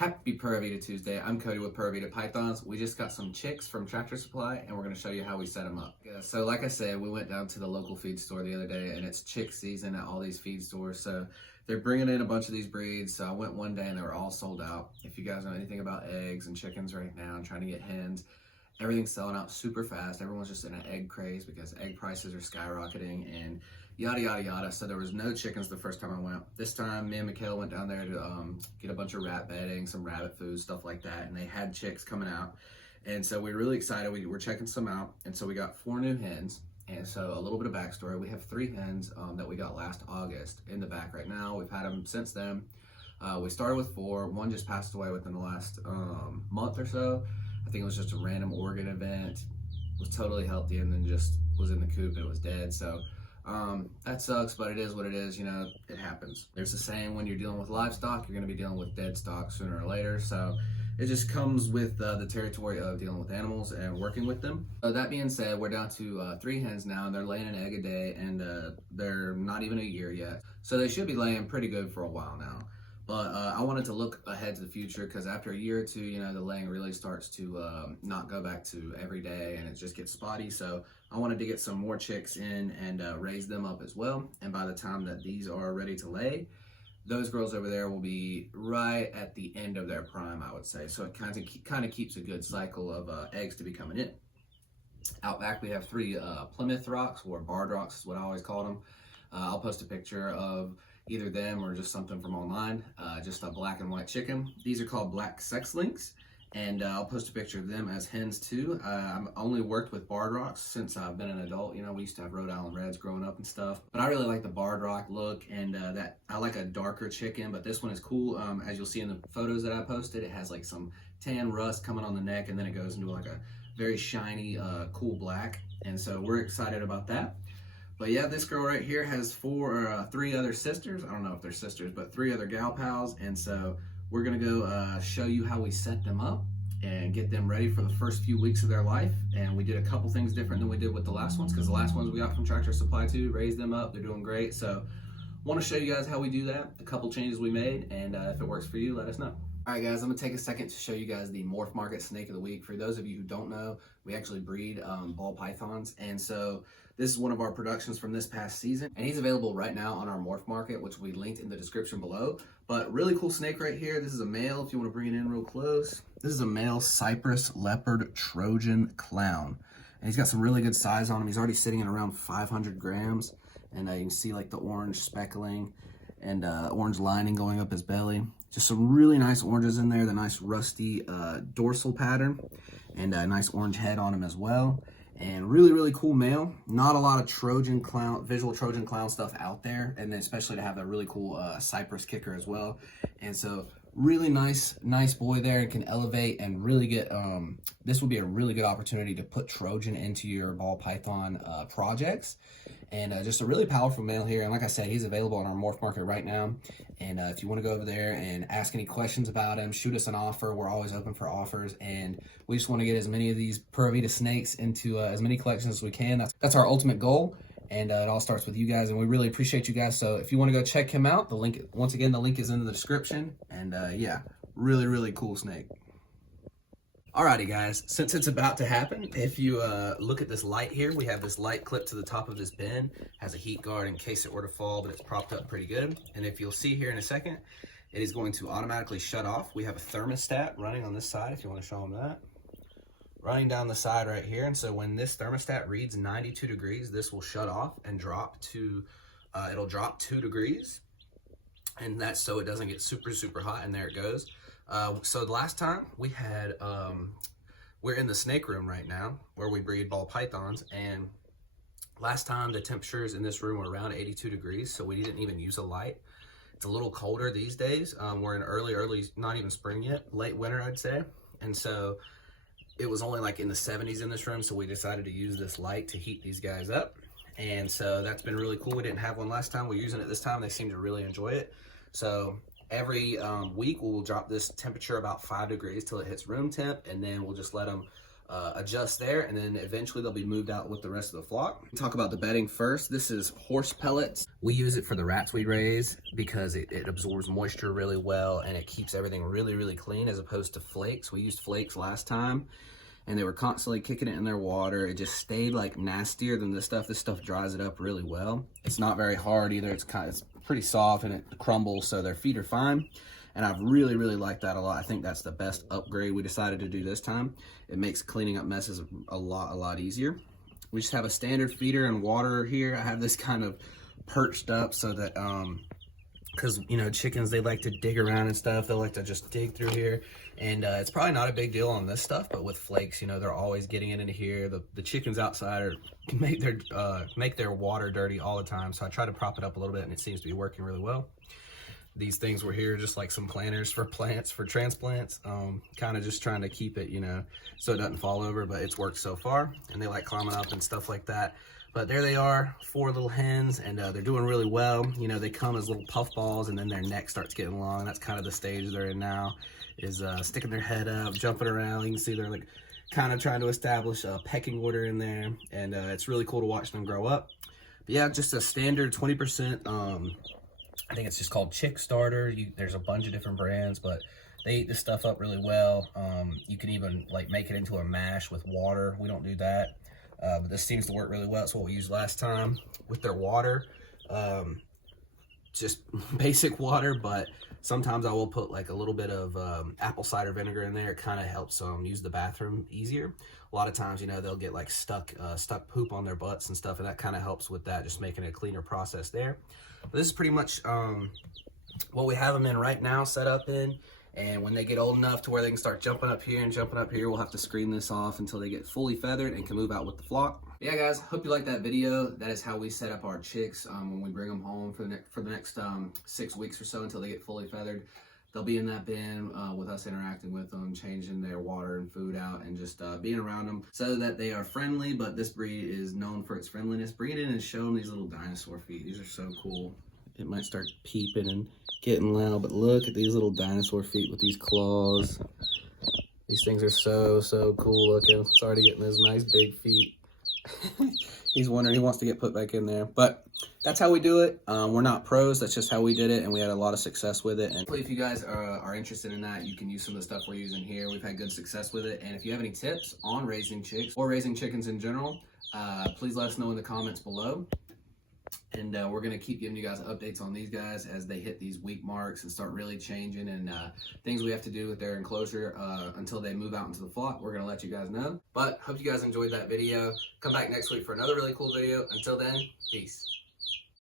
Happy Pura Vida Tuesday. I'm Cody with Pura Vida Pythons. We just got some chicks from Tractor Supply and we're going to show you how we set them up. So like I said, we went down to the local feed store the other day and it's chick season at all these feed stores. So they're bringing in a bunch of these breeds. So I went one day and they were all sold out. If you guys know anything about eggs and chickens right now and trying to get hens, everything's selling out super fast. Everyone's just in an egg craze because egg prices are skyrocketing and yada, yada, yada. So there was no chickens the first time I went. This time, me and Michaela went down there to get a bunch of rat bedding, some rabbit food, stuff like that. And they had chicks coming out. And so we were really excited. We were checking some out. And so we got 4 new hens. And so a little bit of backstory. We have 3 hens that we got last August in the back right now. We've had them since then. We started with 4. One just passed away within the last month or so. I think it was just a random organ event. Was totally healthy and then just was in the coop and it was dead. So that sucks, but it is what it is. You know, it happens. There's a saying, when you're dealing with livestock, you're going to be dealing with dead stock sooner or later. So it just comes with the territory of dealing with animals and working with them. That being said, we're down to 3 hens now, and they're laying an egg a day, and they're not even a year yet. So they should be laying pretty good for a while now. But I wanted to look ahead to the future because after a year or two, you know, the laying really starts to not go back to every day and it just gets spotty. So I wanted to get some more chicks in and raise them up as well. And by the time that these are ready to lay, those girls over there will be right at the end of their prime, I would say. So it kind of keeps a good cycle of eggs to be coming in. Out back, we have 3 Plymouth rocks, or barred rocks is what I always call them. I'll post a picture of either them or just something from online, just a black and white chicken. These are called black sex links, and I'll post a picture of them as hens too. I've only worked with barred rocks since I've been an adult. You know, we used to have Rhode Island Reds growing up and stuff, but I really like the barred rock look, and that I like a darker chicken, but this one is cool. As you'll see in the photos that I posted, it has like some tan rust coming on the neck, and then it goes into like a very shiny, cool black, and so we're excited about that. But yeah, this girl right here has 3 other sisters. I don't know if they're sisters, but 3 other gal pals. And so we're gonna go show you how we set them up and get them ready for the first few weeks of their life. And we did a couple things different than we did with the last ones, because the last ones we got from Tractor Supply too, raised them up, they're doing great. So wanna show you guys how we do that, a couple changes we made, and if it works for you, let us know. All right, guys, I'm gonna take a second to show you guys the Morph Market Snake of the Week. For those of you who don't know, we actually breed ball pythons, and so this is one of our productions from this past season, and he's available right now on our Morph Market, which we linked in the description below. But really cool snake right here. This is a male, if you want to bring it in real close. This is a male Cypress Leopard Trojan Clown, and he's got some really good size on him. He's already sitting at around 500 grams, and you can see like the orange speckling and orange lining going up his belly. Just some really nice oranges in there, the nice rusty dorsal pattern, and a nice orange head on him as well. And really, really cool male. Not a lot of Trojan Clown, visual Trojan Clown stuff out there, and then especially to have a really cool Cypress kicker as well. And so really nice boy there, and can elevate and really get, this would be a really good opportunity to put Trojan into your ball python projects. And just a really powerful male here. And like I said, he's available on our Morph Market right now. And if you want to go over there and ask any questions about him, shoot us an offer. We're always open for offers. And we just want to get as many of these Pura Vida snakes into as many collections as we can. That's our ultimate goal. And it all starts with you guys. And we really appreciate you guys. So if you want to go check him out, the link, once again, the link is in the description. And yeah, really, really cool snake. Alrighty guys, since it's about to happen, if you look at this light here, we have this light clipped to the top of this bin, has a heat guard in case it were to fall, but it's propped up pretty good. And if you'll see here in a second, it is going to automatically shut off. We have a thermostat running on this side, if you want to show them that. Running down the side right here, and so when this thermostat reads 92 degrees, this will shut off and drop to, it'll drop 2 degrees. And that's so it doesn't get super, super hot, and there it goes. So the last time we had, we're in the snake room right now where we breed ball pythons, and last time the temperatures in this room were around 82 degrees, so we didn't even use a light. It's a little colder these days. We're in early, not even spring yet, late winter I'd say, and so it was only like in the 70s in this room, so we decided to use this light to heat these guys up, and so that's been really cool. We didn't have one last time, we're using it this time. They seem to really enjoy it. So every week we'll drop this temperature about 5 degrees till it hits room temp, and then we'll just let them adjust there, and then eventually they'll be moved out with the rest of the flock. Talk about the bedding first. This is horse pellets. We use it for the rats we raise because it absorbs moisture really well, and it keeps everything really, really clean as opposed to flakes. We used flakes last time, and they were constantly kicking it in their water. It just stayed like nastier than this stuff. This stuff dries it up really well. It's not very hard either. It's pretty soft and it crumbles, so their feet are fine. And I've really, really liked that a lot. I think that's the best upgrade we decided to do this time. It makes cleaning up messes a lot easier. We just have a standard feeder and water here. I have this kind of perched up so that, because, you know, chickens, they like to dig around and stuff. They like to just dig through here. And it's probably not a big deal on this stuff, but with flakes, you know, they're always getting it into here. The chickens outside make their water dirty all the time. So I try to prop it up a little bit, and it seems to be working really well. These things were here just like some planters for plants, for transplants, kind of just trying to keep it, you know, so it doesn't fall over, but it's worked so far, and they like climbing up and stuff like that. But there they are, 4 little hens, and they're doing really well. You know, they come as little puff balls, and then their neck starts getting long. That's kind of the stage they're in now, is sticking their head up, jumping around. You can see they're like kind of trying to establish a pecking order in there, and it's really cool to watch them grow up. But yeah, just a standard 20%, I think it's just called Chick Starter. There's a bunch of different brands, but they eat this stuff up really well. You can even like make it into a mash with water. We don't do that, but this seems to work really well. It's what we used last time with their water. Just basic water, but sometimes I will put like a little bit of apple cider vinegar in there. It kind of helps them use the bathroom easier. A lot of times, you know, they'll get like stuck poop on their butts and stuff, and that kind of helps with that, just making it a cleaner process there. But this is pretty much what we have them in right now, set up in. And when they get old enough to where they can start jumping up here and jumping up here, we'll have to screen this off until they get fully feathered and can move out with the flock. Yeah, guys, hope you liked that video. That is how we set up our chicks when we bring them home for the next 6 weeks or so until they get fully feathered. They'll be in that bin with us interacting with them, changing their water and food out, and just being around them so that they are friendly. But this breed is known for its friendliness. Bring it in and show them these little dinosaur feet. These are so cool. It might start peeping and getting loud, but look at these little dinosaur feet with these claws. These things are so cool looking. It's already getting those nice big feet. He's wondering, he wants to get put back in there, but that's how we do it. We're not pros, that's just how we did it, and we had a lot of success with it. And if you guys are interested in that, you can use some of the stuff we're using here. We've had good success with it, and if you have any tips on raising chicks or raising chickens in general, please let us know in the comments below. And we're going to keep giving you guys updates on these guys as they hit these week marks and start really changing, and things we have to do with their enclosure until they move out into the flock. We're going to let you guys know. But hope you guys enjoyed that video. Come back next week for another really cool video. Until then, peace.